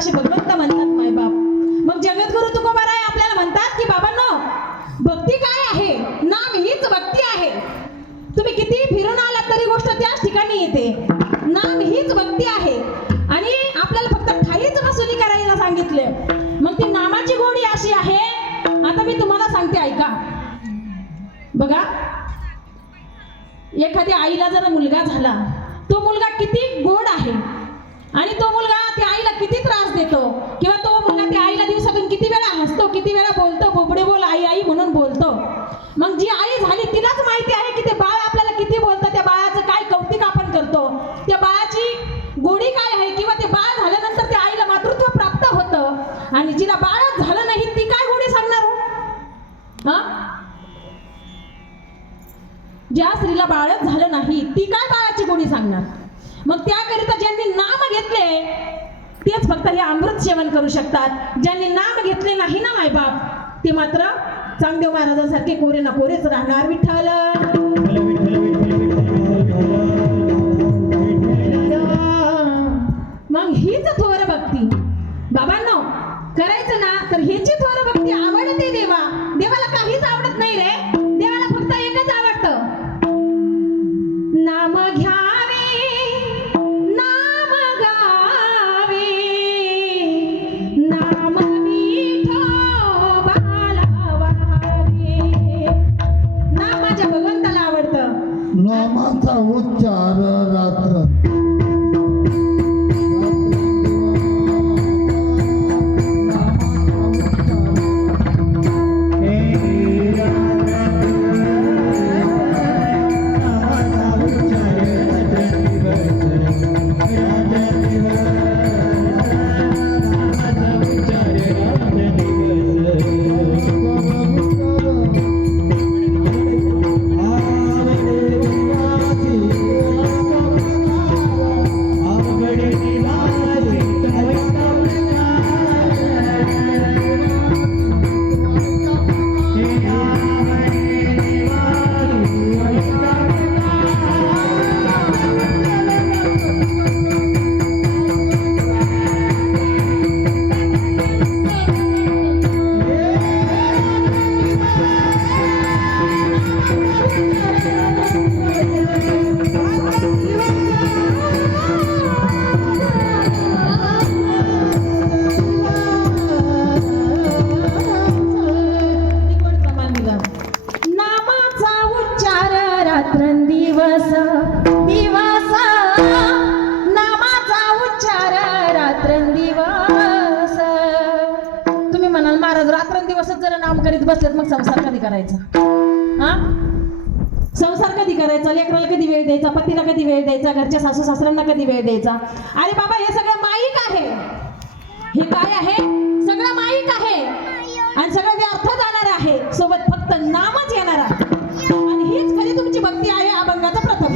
असे भगवंत म्हणतात मायबाप. मग जगद्गुरु तुकोबाराय आपल्याला म्हणतात की बाबांनो, भक्ती काय आहे? नाम हीच भक्ती आहे. तुम्ही किती फिरून आलात तरी गोष्ट त्याच ठिकाणी येते. नाम हीच भक्ती आहे. आणि आपल्याला फक्त ठाईच वसुली करायला सांगितले. मग ती नामाची गोडी अशी आहे. आता मी तुम्हाला सांगते, ऐका. बघा, एखाद्या आईला जर मुलगा झाला, तो मुलगा किती गोड आहे आणि तो मुलगा त्या आईला किती त्रास देतो, किंवा तो मुलगा त्या आईला दिवसातून किती वेळा हसतो, किती वेळा बोलतो, बोबडे बोल आई आई म्हणून बोलतो. मग जी आई झाली तिलाच माहिती आहे की ते बाळ आपल्याला किती बोलतं, त्या बाळाचं काय कौतिक आपण करतो, त्या बाळाची गोडी काय आहे, किंवा ते बाळ झाल्यानंतर त्या आईला मातृत्व प्राप्त होतं. आणि जिला बाळच झालं नाही ती काय गोडी सांगणार हो? ज्या स्त्रीला बाळच झालं नाही ती काय बाळाची गोडी सांगणार? मग त्याकरिता ज्यांनी नाम घेतले तेच फक्त हे अमृत सेवन करू शकतात. ज्यांनी नाम घेतले नाही ना मायबाप, ते मात्र चांगदेव महाराजांसारखे कोरे ना कोरेच राहणार. विठ्ठल मग हीच थोर भक्ती बाबांनो करायचं ना, तर ह्याची थोर भक्ती आवडते देवा. देवाला काहीच आवडत नाही रे. देवाला फक्त एकच आवडतं, नाम घ्यावे, नाम गावे, नाम विठोबाला वाहावे. नाम माझ्या भगवंताला आवडतं. नामाचा उच्चार रात्र करीत बसलेत, मग संसार कधी करायचा? संसार कधी करायचा? लेकराला कधी वेळ द्यायचा? पतीला कधी वेळ द्यायचा? घरच्या सासू सासऱ्यांना कधी वेळ द्यायचा? अरे बाबा, हे सगळं माईक आहे. हे काय आहे? सगळं माईक आहे आणि सगळं व्यर्थ जाणार आहे. सोबत फक्त नामच येणार आहे. आणि हीच खरी तुमची भक्ती आहे. अभंगाचा प्रथम